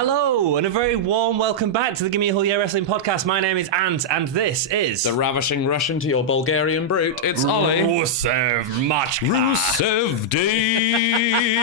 Hello, and a very warm welcome back to the Gimme Wrestling Podcast. My name is Ant, and this is... The ravishing Russian to your Bulgarian brute. It's Ollie. Rusev Machka. Rusev D.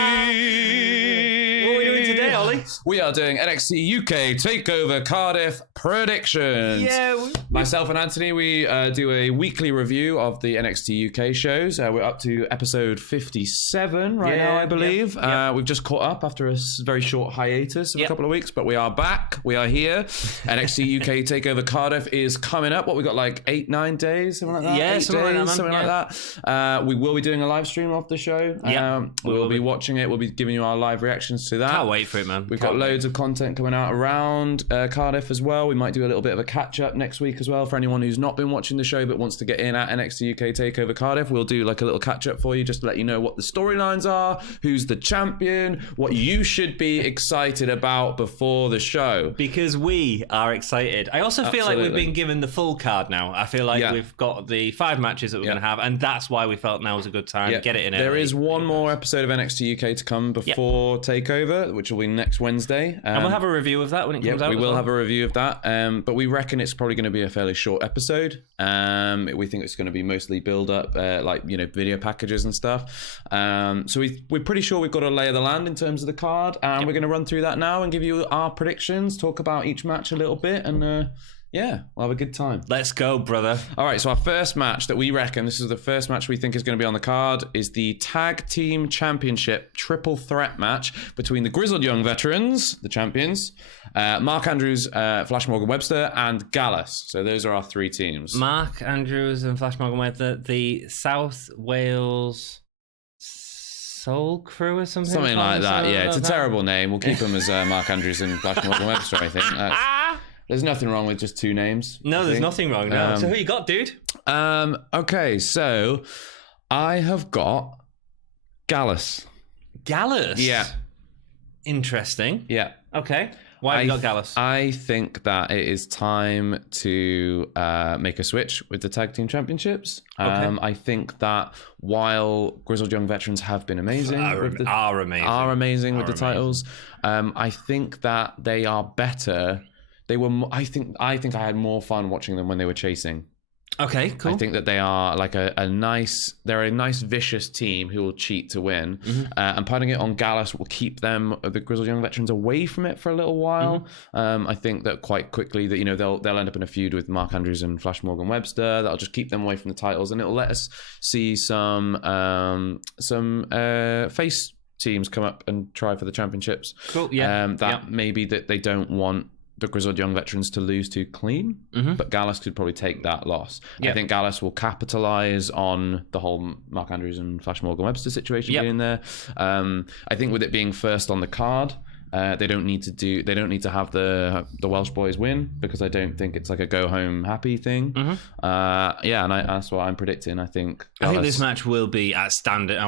What are we doing today, Ollie? We are doing NXT UK Takeover Cardiff predictions. Yeah. Myself and Anthony, we do a weekly review of the NXT UK shows. We're up to episode 57 right now, I believe. Yep. We've just caught up after a very short hiatus of a couple of weeks, but we are back. We are here. NXT UK Takeover Cardiff is coming up. What, we got like 8-9 days? Something like that? Yeah, something like that. We will be doing a live stream of the show. Yeah. We'll be watching it. We'll be giving you our live reactions to that. Can't wait for it, man. We've got loads of content coming out around Cardiff as well. We might do a little bit of a catch-up next week as well for anyone who's not been watching the show but wants to get in at NXT UK Takeover Cardiff. We'll do like a little catch-up for you just to let you know what the storylines are, who's the champion, what you should be excited about before the show. Because we are excited. I also feel like we've been given the full card now. I feel like we've got the 5 matches that we're going to have, and that's why we felt now was a good time to get it in early. There is one more episode of NXT UK to come before Takeover, which will be next Wednesday. And we'll have a review of that when it comes out. We will have a review of that. But we reckon it's probably going to be a fairly short episode. We think it's going to be mostly build up, video packages and stuff. So we're pretty sure we've got a lay of the land in terms of the card, and we're going to run through that now and give you our predictions, talk about each match a little bit, and we'll have a good time. Let's go, brother. All right, so our first match that we reckon, this is the first match we think is going to be on the card, is the Tag Team Championship Triple Threat match between the Grizzled Young Veterans, the champions, Mark Andrews, Flash Morgan Webster, and Gallus. So those are our 3 teams. Mark Andrews and Flash Morgan Webster, the South Wales Soul Crew or something? Something like that, yeah. It's a terrible name. We'll keep them as Mark Andrews and Flash Morgan Webster, I think. There's nothing wrong with just 2 names. No, there's nothing wrong. No. So who you got, dude? Okay, so I have got Gallus. Gallus? Yeah. Interesting. Yeah. Okay. Why have you got Gallus? I think that it is time to make a switch with the Tag Team Championships. Okay. I think that while Grizzled Young Veterans have been amazing, are amazing with the titles, I think that they are better. They were. I think I had more fun watching them when they were chasing. Okay, cool. I think that they are like they're a nice vicious team who will cheat to win. Mm-hmm. And putting it on Gallus will keep the Grizzled Young Veterans away from it for a little while. Mm-hmm. I think that quite quickly that they'll end up in a feud with Mark Andrews and Flash Morgan Webster. That'll just keep them away from the titles, and it'll let us see some face teams come up and try for the championships. Cool. Yeah. Maybe that they don't want the Grizzled Young Veterans to lose too clean, but Gallus could probably take that loss. Yep. I think Gallus will capitalize on the whole Mark Andrews and Flash Morgan Webster situation being there. I think with it being first on the card, they don't need to have the Welsh boys win, because I don't think it's like a go home happy thing. And that's what I'm predicting. I think this match will be outstanding. Yeah.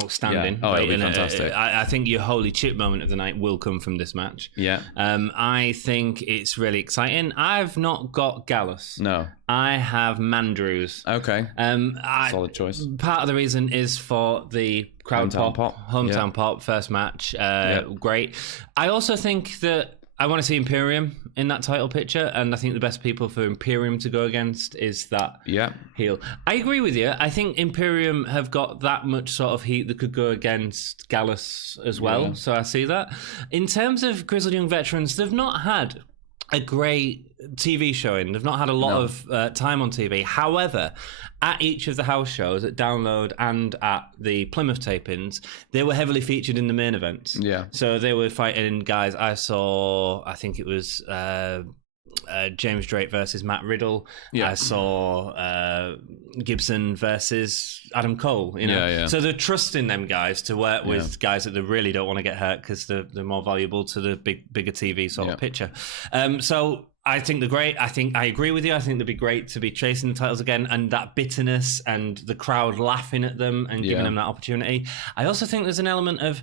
Oh, it'll be fantastic. I think your holy chip moment of the night will come from this match. Yeah. I think it's really exciting. I've not got Gallus. No. I have Mandrews. Okay. Solid choice. Part of the reason is for the crowd hometown pop, first match. Great. I also think that I want to see Imperium in that title picture, and I think the best people for Imperium to go against is that heel. I agree with you. I think Imperium have got that much sort of heat that could go against Gallus as well, so I see that. In terms of Grizzled Young Veterans, they've not had a great TV showing. They've not had a lot of time on TV. However, at each of the house shows, at Download and at the Plymouth tapings, they were heavily featured in the main events. Yeah. So they were fighting guys. I think it was James Drake versus Matt Riddle. Yeah. I saw Gibson versus Adam Cole. So they're trusting them guys to work with guys that they really don't want to get hurt, because they're more valuable to the bigger TV sort of picture. So I think they're great. I think I agree with you. I think they'd be great to be chasing the titles again, and that bitterness and the crowd laughing at them and giving them that opportunity. I also think there's an element of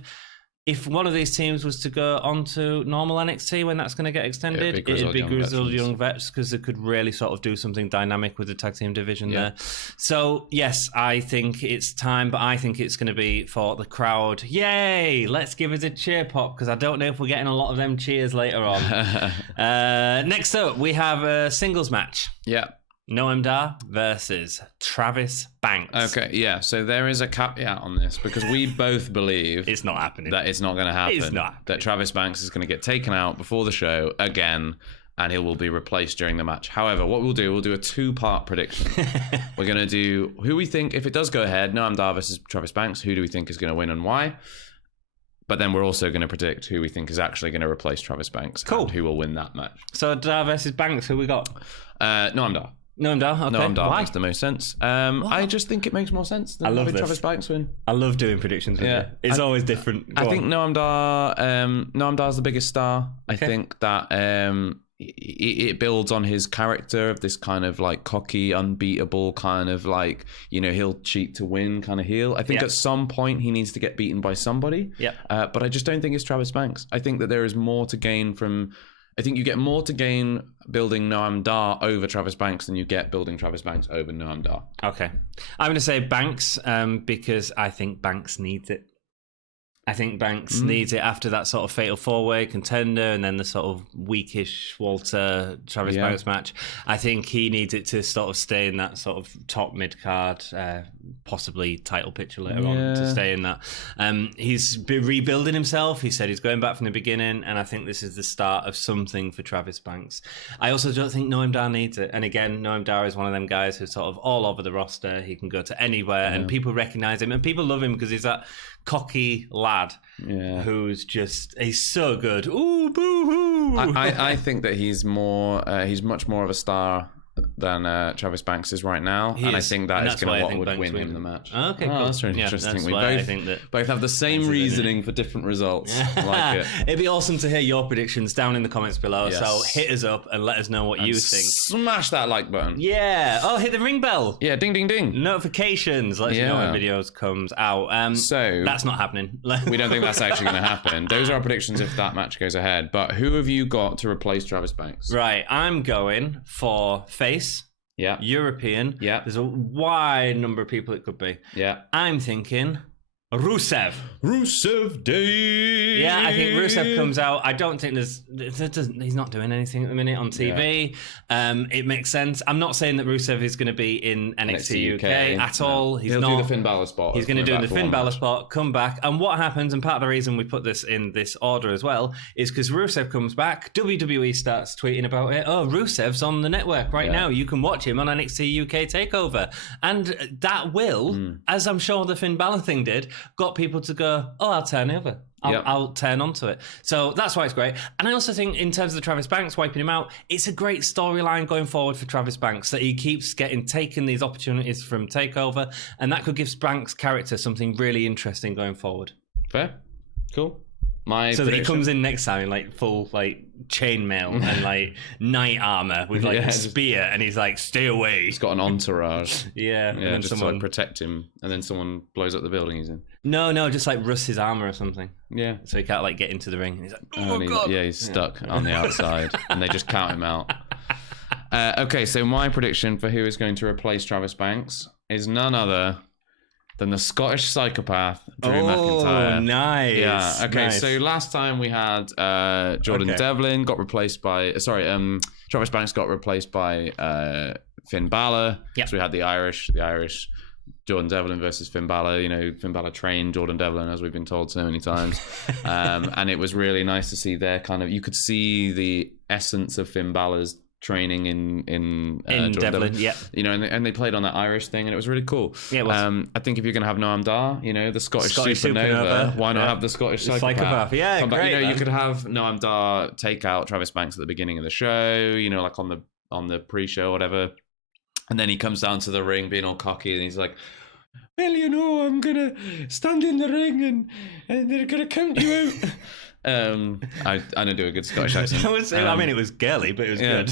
if one of these teams was to go on to normal NXT when that's going to get extended, it'd be Grizzled Young Vets, because it could really sort of do something dynamic with the tag team division there. So, yes, I think it's time, but I think it's going to be for the crowd. Yay! Let's give it a cheer pop, because I don't know if we're getting a lot of them cheers later on. Next up, we have a singles match. Yeah. Noam Dar versus Travis Banks. Okay, yeah. So there is a caveat on this, because we both believe it's not happening. That it's not going to happen. It's not. That Travis Banks is going to get taken out before the show again, and he will be replaced during the match. However, what we'll do a 2-part prediction. We're going to do who we think, if it does go ahead, Noam Dar versus Travis Banks, who do we think is going to win and why? But then we're also going to predict who we think is actually going to replace Travis Banks. Cool. And who will win that match. So Dar versus Banks, who we got? Noam Dar. Noam Dar, okay. Noam Dar makes the most sense. I just think it makes more sense than having Travis Banks win. I love doing predictions with you. It's always different. I think Noam Dar's the biggest star. Okay. I think that it builds on his character of this kind of like cocky, unbeatable kind of like, you know, he'll cheat to win kind of heel. I think at some point he needs to get beaten by somebody. But I just don't think it's Travis Banks. I think that there is more to gain from... I think you get more to gain building Noam Dar over Travis Banks than you get building Travis Banks over Noam Dar. Okay. I'm going to say Banks because I think Banks needs it. I think Banks needs it after that sort of fatal four-way contender and then the sort of weakish Walter Travis Banks match. I think he needs it to sort of stay in that sort of top mid-card, possibly title picture later on to stay in that. He's been rebuilding himself. He said he's going back from the beginning, and I think this is the start of something for Travis Banks. I also don't think Noam Dar needs it. And again, Noam Dar is one of them guys who's sort of all over the roster. He can go to anywhere, and people recognize him, and people love him because he's that cocky lad who's just, he's so good. Ooh, boo-hoo. I think that he's much more of a star than Travis Banks is right now, I think that is going to what would win him the match. Okay, cool. That's really interesting. We both have the same reasoning for different results. I like it. It'd be awesome to hear your predictions down in the comments below. Yes. So hit us up and let us know what you think. Smash that like button. Yeah. Oh, hit the ring bell. Yeah, ding, ding, ding. Notifications. Let us know when videos comes out. So that's not happening. We don't think that's actually going to happen. Those are our predictions if that match goes ahead. But who have you got to replace Travis Banks? Right. I'm going for face. Yeah. European. Yeah. There's a wide number of people it could be. Yeah. I'm thinking Rusev. Rusev Day. Yeah, I think Rusev comes out. I don't think he's not doing anything at the minute on TV. Yeah. It makes sense. I'm not saying that Rusev is going to be in NXT UK at all. He'll do the Finn Balor spot. He's going to do the Finn Balor spot, come back. And what happens, and part of the reason we put this in this order as well, is because Rusev comes back, WWE starts tweeting about it. Oh, Rusev's on the network right now. You can watch him on NXT UK Takeover. And that will, as I'm sure the Finn Balor thing did, got people to go, oh, I'll turn over. I'll turn onto it. So that's why it's great. And I also think in terms of the Travis Banks wiping him out, it's a great storyline going forward for Travis Banks that he keeps taking these opportunities from TakeOver, and that could give Banks' character something really interesting going forward. Fair. Cool. So that he comes in next time in like full like chainmail and like knight armor with like a spear, and he's like, "Stay away." He's got an entourage. And just to like protect him, and then someone blows up the building he's in. No, just like rusts his armor or something. Yeah, so he can't like get into the ring. And he's like, "Oh God!" He's stuck on the outside, and they just count him out. Okay, so my prediction for who is going to replace Travis Banks is none other than the Scottish psychopath, Drew McIntyre. Oh, nice. Yeah, okay, nice. So last time we had Jordan Devlin got replaced by... Travis Banks got replaced by Finn Balor. Yep. So we had the Irish Jordan Devlin versus Finn Balor. You know, Finn Balor trained Jordan Devlin, as we've been told so many times. And it was really nice to see their kind of... You could see the essence of Finn Balor's training in Devlin, you know, and they played on that Irish thing, and it was really cool. Yeah, it was. I think if you're going to have Noam Dar, you know, the Scottish supernova, why not have the Scottish psychopath? Yeah, great. You know, you could have Noam Dar take out Travis Banks at the beginning of the show, you know, like on the pre-show or whatever, and then he comes down to the ring being all cocky, and he's like, well, you know, I'm gonna stand in the ring and they're gonna count you out. I don't do a good Scottish accent. I mean, it was girly, but it was good.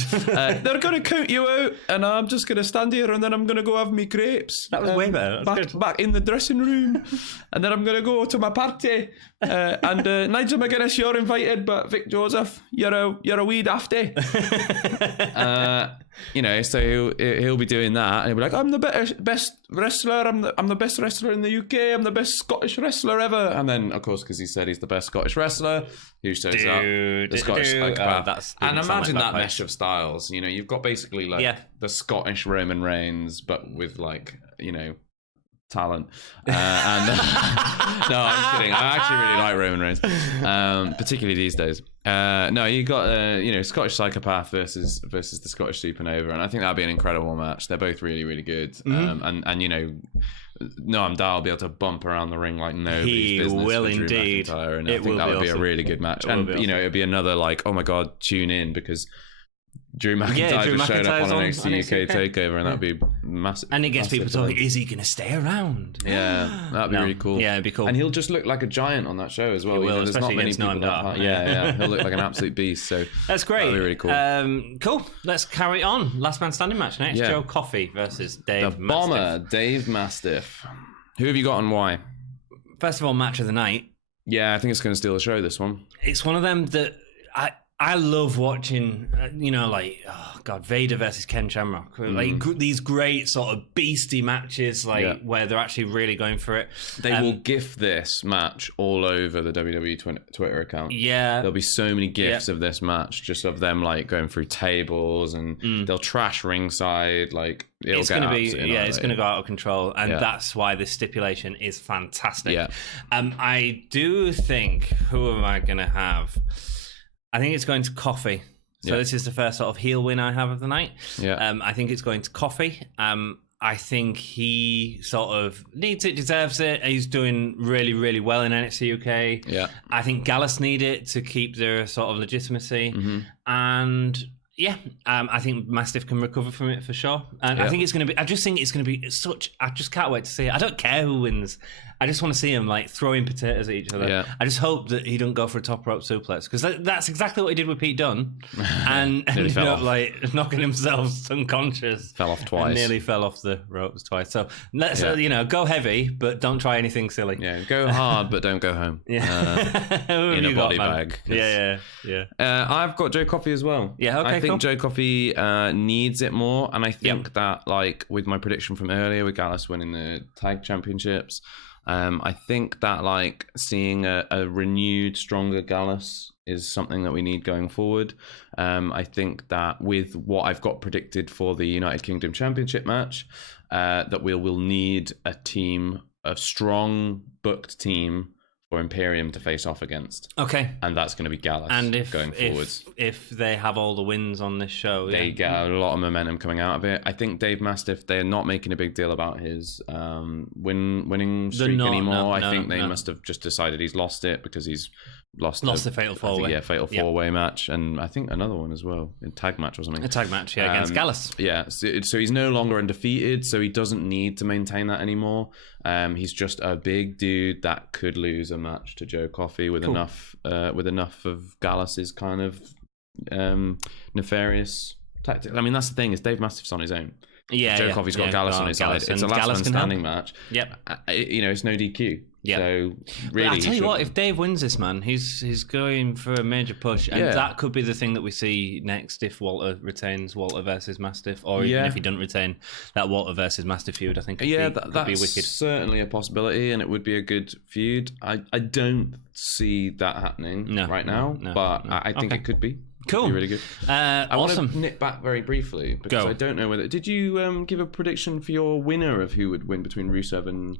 They're going to count you out, and I'm just going to stand here, and then I'm going to go have me crepes. That was way better. Back in the dressing room, and then I'm going to go to my party. And Nigel McGuinness, you're invited, but Vic Joseph, you're a wee dafty. So he'll be doing that, and he'll be like, "I'm the best wrestler. I'm the best wrestler in the UK. I'm the best Scottish wrestler ever." And then, of course, because he said he's the best Scottish wrestler, who shows up? The Scottish psychopath. And imagine that mesh of styles. You've got basically the Scottish Roman Reigns, but with talent. And no, I'm kidding. I actually really like Roman Reigns, particularly these days. No, you got Scottish Psychopath versus the Scottish Supernova, and I think that'd be an incredible match. They're both really, really good. And Noam Dar will be able to bump around the ring like nobody's business. He will indeed. And I think that would be a really good match. And it'd be another oh my god, tune in, because Drew McIntyre just showed up on NXT UK Takeover, and that'd be massive. And it gets people talking, is he going to stay around? Yeah, that'd be really cool. Yeah, it'd be cool. And he'll just look like a giant on that show as well. He will, there's not many people that Yeah, he'll look like an absolute beast. So that's great. That'd be really cool. Cool. Let's carry on. Last man standing match next. Joe Coffey versus Dave the Bomber, Dave Mastiff. Who have you got and why? First of all, match of the night. Yeah, I think it's going to steal the show, this one. It's one of them that I love watching, Vader versus Ken Shamrock. These great sort of beastie matches, where they're actually really going for it. They will gif this match all over the WWE Twitter account. Yeah. There'll be so many gifs of this match, just of them going through tables, and they'll trash ringside. It's going to go out of control, and that's why this stipulation is fantastic. Yeah. I do think, who am I going to have? I think it's going to Coffey. So this is the first sort of heel win I have of the night. Yeah. I think it's going to Coffey. I think he sort of needs it, deserves it. He's doing really, really well in NXT UK. Yeah. I think Gallus need it to keep their sort of legitimacy. Mm-hmm. And I think Mastiff can recover from it for sure. And I think it's going to be, I just think it's going to be I just can't wait to see it. I don't care who wins. I just want to see him throwing potatoes at each other. Yeah. I just hope that he don't go for a top rope suplex, because that's exactly what he did with Pete Dunne, and ended up knocking himself unconscious. Fell off twice. And nearly fell off the ropes twice. So let's go heavy, but don't try anything silly. Yeah, go hard, but don't go home. In a body bag. Yeah. I've got Joe Coffey as well. Yeah, okay, I think Joe Coffey needs it more, and I think that with my prediction from earlier with Gallus winning the tag championships. I think that seeing a renewed, stronger Gallus is something that we need going forward. I think that with what I've got predicted for the United Kingdom Championship match, that we will need a strong booked team for Imperium to face off against. Okay. And that's going to be Gallus going forwards. If they have all the wins on this show. They get a lot of momentum coming out of it. I think Dave Mastiff, they're not making a big deal about his winning streak anymore. I think they must have just decided he's lost it because he's lost the Fatal 4-Way. Fatal 4-Way match. And I think another one as well, a tag match or something. A tag match, against Gallus. Yeah, so he's no longer undefeated, so he doesn't need to maintain that anymore. He's just a big dude that could lose a match to Joe Coffey with enough of Gallus's kind of nefarious tactics. I mean, that's the thing, is Dave Mastiff's on his own. Joe Coffey's got Gallus on his side. It's a last man standing match. Yep. It's no DQ. Yeah. So really, I tell you what, if Dave wins this, man, he's going for a major push, and that could be the thing that we see next if Walter retains Walter versus Mastiff, or even if he doesn't retain that Walter versus Mastiff feud. I think could be wicked. Certainly a possibility, and it would be a good feud. I don't see that happening right now, but I think it could be. Cool. Be really good. I awesome. want to nip back very briefly because I don't know whether. Did you give a prediction for your winner of who would win between Rusev and?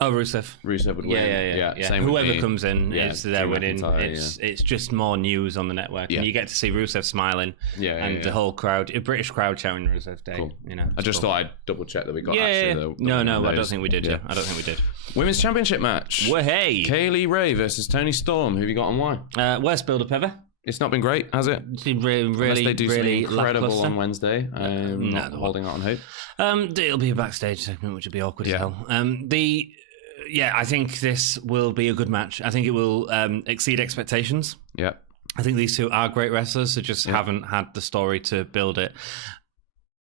Oh, Rusev would win. Yeah. Same Whoever comes in is their winning. It's just more news on the network, and you get to see Rusev smiling, and the whole crowd, a British crowd shouting Rusev Day. Cool. I just thought I'd double check that we got. No, I don't think we did. I don't think we did. Women's Championship match. Hey, Kaylee Ray versus Toni Storm. Who have you got and why? Worst build-up ever. It's not been great, has it? It's been really, Unless they do really something incredible lackluster on Wednesday. Not holding out on hope. It'll be a backstage segment, which will be awkward as hell. yeah, I think this will be a good match. I think it will exceed expectations. Yeah. I think these two are great wrestlers who just haven't had the story to build it.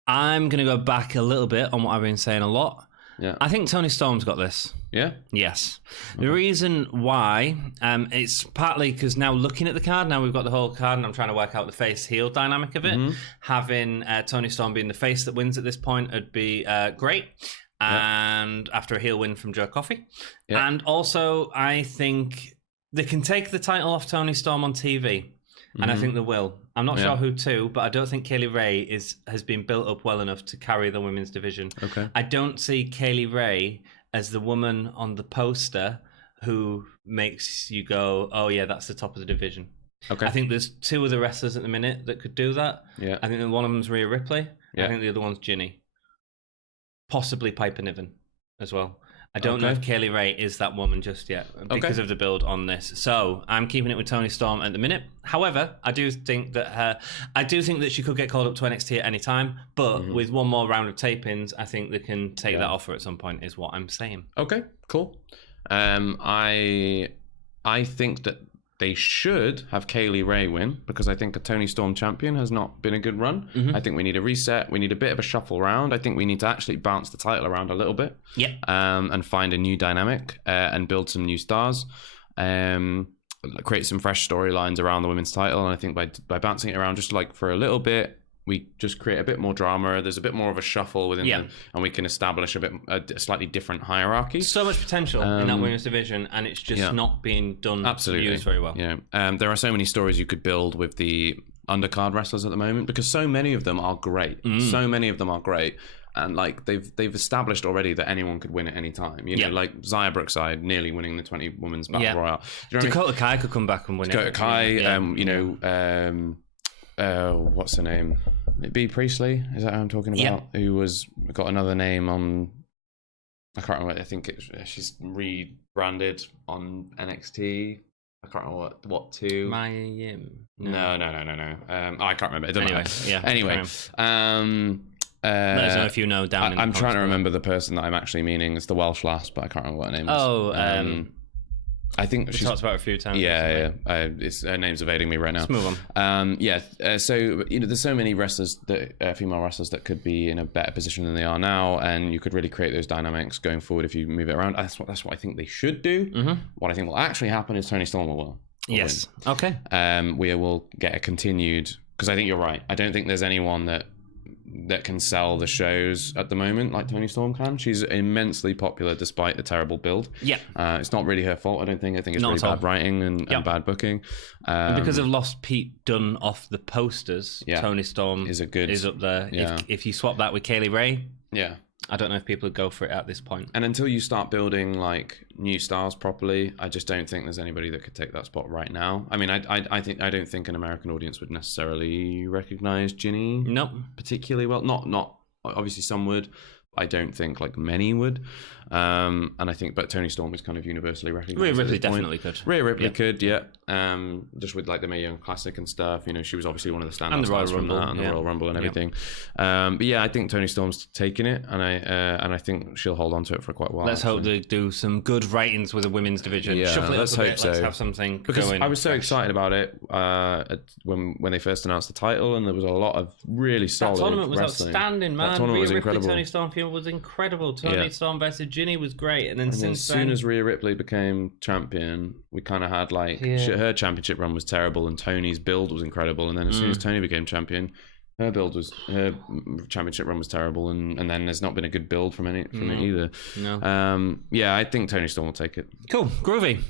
I'm going to go back a little bit on what I've been saying a lot. Yeah. I think Toni Storm's got this. Yeah? Yes. Okay. The reason why, it's partly because now looking at the card, now we've got the whole card and I'm trying to work out the face-heel dynamic of it. Having Toni Storm being the face that wins at this point would be great. And after a heel win from Joe Coffey. And also, I think they can take the title off Toni Storm on TV. And I think they will. I'm not sure who to, but I don't think Kaylee Ray has been built up well enough to carry the women's division. Okay. I don't see Kaylee Ray as the woman on the poster who makes you go, oh yeah, that's the top of the division. Okay. I think there's two other wrestlers at the minute that could do that. Yeah. I think one of them's Rhea Ripley. Yeah. I think the other one's Ginny. Possibly Piper Niven as well. I don't know if Kaylee Ray is that woman just yet because of the build on this. So I'm keeping it with Toni Storm at the minute. However, I do think that she could get called up to NXT at any time. But with one more round of tapings, I think they can take that offer at some point. Is what I'm saying. Okay, cool. I think that they should have Kaylee Ray win because I think a Toni Storm champion has not been a good run. I think we need a reset. We need a bit of a shuffle round. I think we need to actually bounce the title around a little bit. Yeah. And find a new dynamic and build some new stars. Create some fresh storylines around the women's title. And I think by bouncing it around just like for a little bit, we just create a bit more drama. There's a bit more of a shuffle within them, and we can establish a slightly different hierarchy. So much potential in that women's division, and it's just not being done. Absolutely, used very well. Yeah, there are so many stories you could build with the undercard wrestlers at the moment because so many of them are great. So many of them are great. And like they've established already that anyone could win at any time. You know, like Xia Brookside nearly winning the 20 women's battle royale. You know Dakota Kai could come back and win Dakota Kai. What's her name? Bea Priestley, is that who I'm talking about? Who got another name on, I can't remember, I think she's rebranded on NXT. I can't remember what to. Maya Yim. No. I can't remember. It doesn't matter. Anyway. Let us know if you know down in the I'm trying to remember the person that I'm actually meaning. It's the Welsh lass, but I can't remember what her name is. I think we talked about it a few times. Yeah. Her name's evading me right now. Let's move on. So there's so many wrestlers female wrestlers that could be in a better position than they are now, and you could really create those dynamics going forward if you move it around. That's what I think they should do. What I think will actually happen is Toni Storm will win. Okay. We will get a continued, because I think you're right. I don't think there's anyone that can sell the shows at the moment like Toni Storm can. She's immensely popular despite the terrible build. Yeah. It's not really her fault, I don't think. I think it's really bad writing and bad booking. And because of lost Pete Dunne off the posters, Toni Storm is up there. Yeah. If you swap that with Kaylee Ray, I don't know if people would go for it at this point. And until you start building like new stars properly, I just don't think there's anybody that could take that spot right now. I mean, I don't think an American audience would necessarily recognize Ginny. Nope. Particularly well. Not obviously some would. I don't think like many would. And I think, but Toni Storm is kind of universally recognized. Rhea Ripley definitely could. Rhea Ripley could, yeah. Just with like the Mae Young Classic and stuff, you know, she was obviously one of the standout stars from that, and the Royal Rumble and everything. But yeah, I think Toni Storm's taking it, and I think she'll hold on to it for quite a while. Let's hope they do some good ratings with the women's division. Yeah, let's hope so. Let's have something because going. I was so excited about it when they first announced the title, and there was a lot of really solid. That tournament was wrestling. Outstanding, man. That tournament was incredible. Toni Storm feud was incredible. Toni Storm versus Ginny was great, and then as soon as Rhea Ripley became champion, we kind of had like her championship run was terrible, and Toni's build was incredible, and then as soon as Toni became champion, her championship run was terrible, and then there's not been a good build from it either. No. I think Toni Storm will take it. Cool, groovy.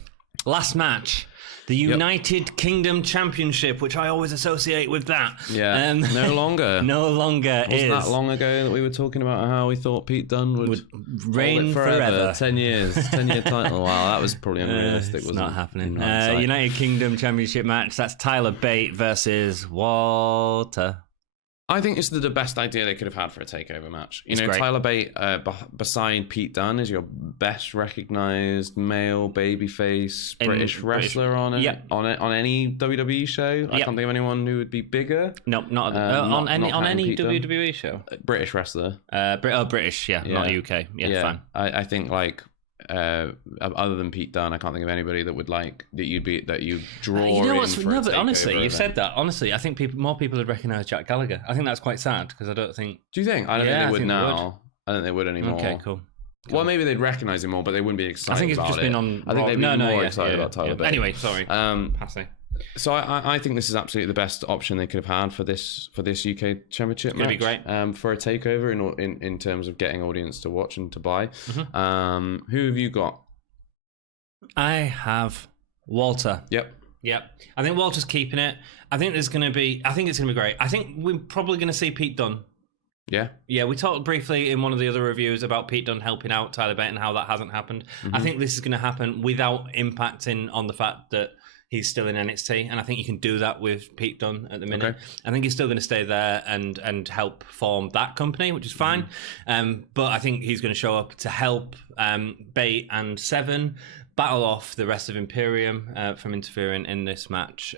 Last match. The United Kingdom Championship, which I always associate with that. Yeah, no longer. No longer Wasn't that long ago that we were talking about how we thought Pete Dunne would reign forever? 10 years, 10-year title. Wow, that was probably unrealistic, wasn't it? It's not happening. United Kingdom Championship match. That's Tyler Bate versus Walter. I think this is the best idea they could have had for a takeover match. You know, great. Tyler Bate, beside Pete Dunne, is your best recognized male babyface British wrestler on any WWE show. I can't think of anyone who would be bigger. No, not on any WWE show. British wrestler. British, not UK. Yeah, fine. I think like other than Pete Dunne, I can't think of anybody that would like that you draw. You know what's in for no, a but honestly, takeover you've event. said that. Honestly, I think more people would recognise Jack Gallagher. I think that's quite sad because I don't think. Do you think? I don't think they would now. I don't think they would anymore. Okay, cool. Well, maybe they'd recognise him more, but they wouldn't be excited. I think it's about just it. been on. I think they'd be more excited about Tyler Bate. Anyway, sorry. Passing. So I think this is absolutely the best option they could have had for this UK Championship match. It'd be great for a takeover in terms of getting audience to watch and to buy. Mm-hmm. Who have you got? I have Walter. Yep. I think Walter's keeping it. I think it's going to be great. I think we're probably going to see Pete Dunne. Yeah, we talked briefly in one of the other reviews about Pete Dunne helping out Tyler Bate and how that hasn't happened. Mm-hmm. I think this is going to happen without impacting on the fact that he's still in NXT, and I think you can do that with Pete Dunne at the minute. Okay. I think he's still going to stay there and help form that company, which is fine. Mm-hmm. But I think he's going to show up to help Bate and Seven battle off the rest of Imperium from interfering in this match.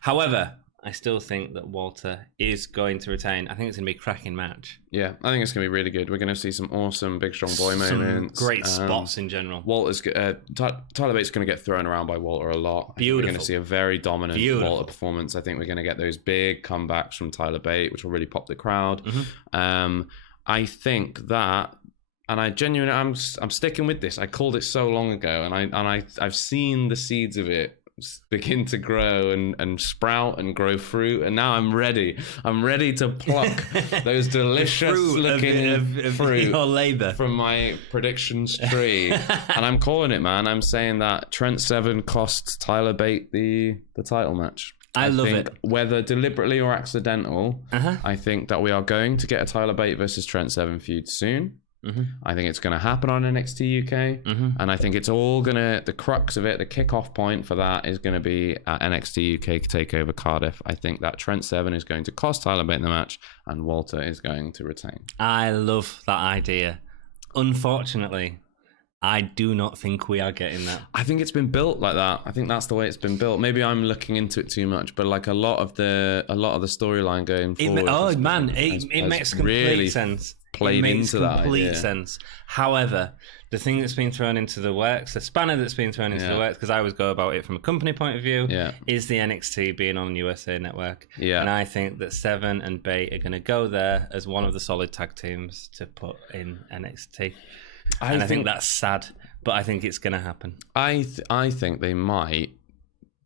However, I still think that Walter is going to retain. I think it's going to be a cracking match. Yeah, I think it's going to be really good. We're going to see some awesome big strong boy moments. Great spots in general. Tyler Bate's going to get thrown around by Walter a lot. Beautiful. We're going to see a very dominant Walter performance. I think we're going to get those big comebacks from Tyler Bate, which will really pop the crowd. Mm-hmm. I think that, and I genuinely, I'm sticking with this. I called it so long ago, and I've seen the seeds of it begin to grow and sprout and grow fruit, and now I'm ready to pluck those delicious looking fruit your labor from my predictions tree. And I'm calling it, man. I'm saying that Trent Seven costs Tyler Bate the title match. I love think, it. Whether deliberately or accidental, I think that we are going to get a Tyler Bate versus Trent Seven feud soon. Mm-hmm. I think it's going to happen on NXT UK, and I think it's all going to, the crux of it, the kickoff point for that is going to be at NXT UK Takeover Cardiff. I think that Trent Seven is going to cost Tyler Bate the match, and Walter is going to retain. I love that idea. Unfortunately, I do not think we are getting that. I think it's been built like that. I think that's the way it's been built. Maybe I'm looking into it too much, but like a lot of the storyline going forward. It makes complete sense. It makes complete sense. However, the thing that's been thrown into the works, the spanner that's been thrown into the works, because I always go about it from a company point of view, is the NXT being on USA Network. Yeah. And I think that Seven and Bate are going to go there as one of the solid tag teams to put in NXT. I think that's sad, but I think it's going to happen. I think they might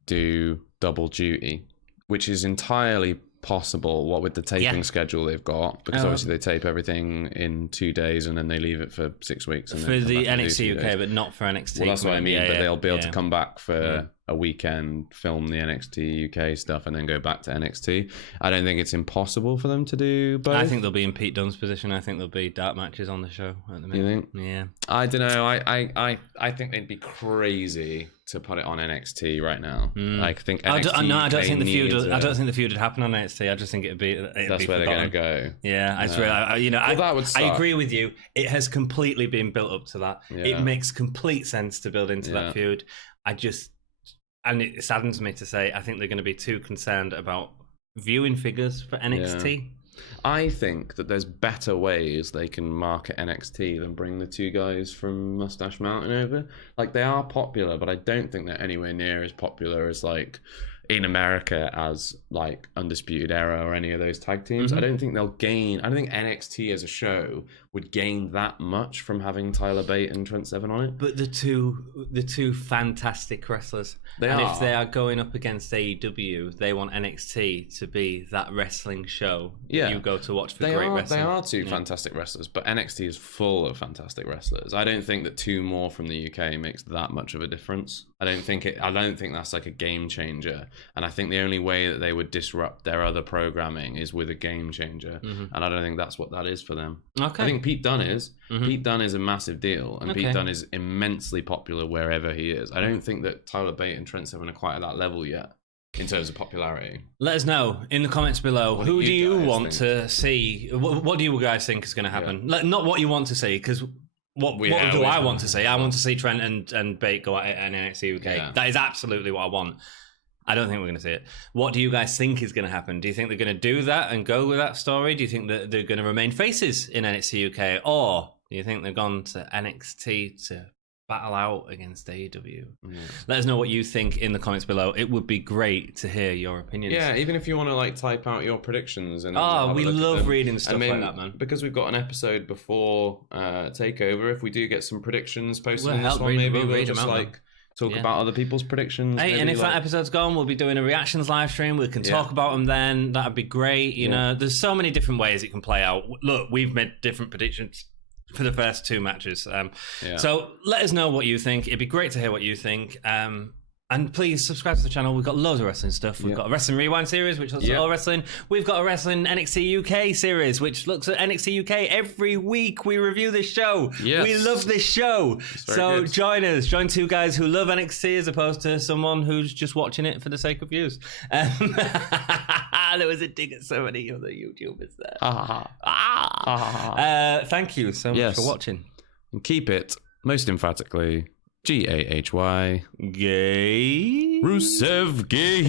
do double duty, which is entirely possible, what with the taping schedule they've got, because obviously they tape everything in 2 days and then they leave it for 6 weeks. And for the NXT UK, but not for NXT. Well, that's what I mean, but they'll be able to come back for a weekend, film the NXT UK stuff, and then go back to NXT. I don't think it's impossible for them to do both. I think they'll be in Pete Dunne's position. I think there'll be dark matches on the show at the minute. You think? Yeah. I don't know. I think they'd be crazy to put it on NXT right now. I think NXT I don't think the feud. I don't think the feud would happen on NXT. I just think it'd be. That's where they're going to go. Yeah, I swear. I agree with you. It has completely been built up to that. Yeah. It makes complete sense to build into that feud. And it saddens me to say, I think they're going to be too concerned about viewing figures for NXT. Yeah. I think that there's better ways they can market NXT than bring the two guys from Mustache Mountain over. Like, they are popular, but I don't think they're anywhere near as popular as, like, in America as, like, Undisputed Era or any of those tag teams. I don't think they'll gain... I don't think NXT as a show would gain that much from having Tyler Bate and Trent Seven on it. But the two fantastic wrestlers. If they are going up against AEW, they want NXT to be that wrestling show that you go to watch for great wrestling. They are two fantastic wrestlers, but NXT is full of fantastic wrestlers. I don't think that two more from the UK makes that much of a difference. I don't think that's like a game changer. And I think the only way that they would disrupt their other programming is with a game changer. And I don't think that's what that is for them. Okay. I think Pete Dunne is. Pete Dunne is a massive deal. And Pete Dunne is immensely popular wherever he is. I don't think that Tyler Bate and Trent Seven are quite at that level yet in terms of popularity. Let us know in the comments below. Who do you want to see? What do you guys think is going to happen? Yeah. Not what you want to see, because... What do I want to see? I want to see Trent and Bate go at NXT UK. Yeah. That is absolutely what I want. I don't think we're going to see it. What do you guys think is going to happen? Do you think they're going to do that and go with that story? Do you think that they're going to remain faces in NXT UK? Or do you think they've gone to NXT to battle out against AEW. Let us know what you think in the comments below. It would be great to hear your opinions. Yeah, even if you want to like type out your predictions. And we love reading stuff like that, man. Because we've got an episode before Takeover, if we do get some predictions posted in this one, maybe we'll just like talk about other people's predictions. Hey, maybe, and if that episode's gone, we'll be doing a reactions live stream. We can talk about them then. That'd be great. You know, there's so many different ways it can play out. Look, we've made different predictions for the first 2 matches. So let us know what you think. It'd be great to hear what you think. And please subscribe to the channel. We've got loads of wrestling stuff. We've got a Wrestling Rewind series, which looks at all wrestling. We've got a Wrestling NXT UK series, which looks at NXT UK. Every week we review this show. Yes. We love this show. So good. Join us. Join 2 guys who love NXT as opposed to someone who's just watching it for the sake of views. There was a dig at so many other YouTubers there. Thank you so much for watching. And keep it, most emphatically, Gahy. Gay. Rusev Gay.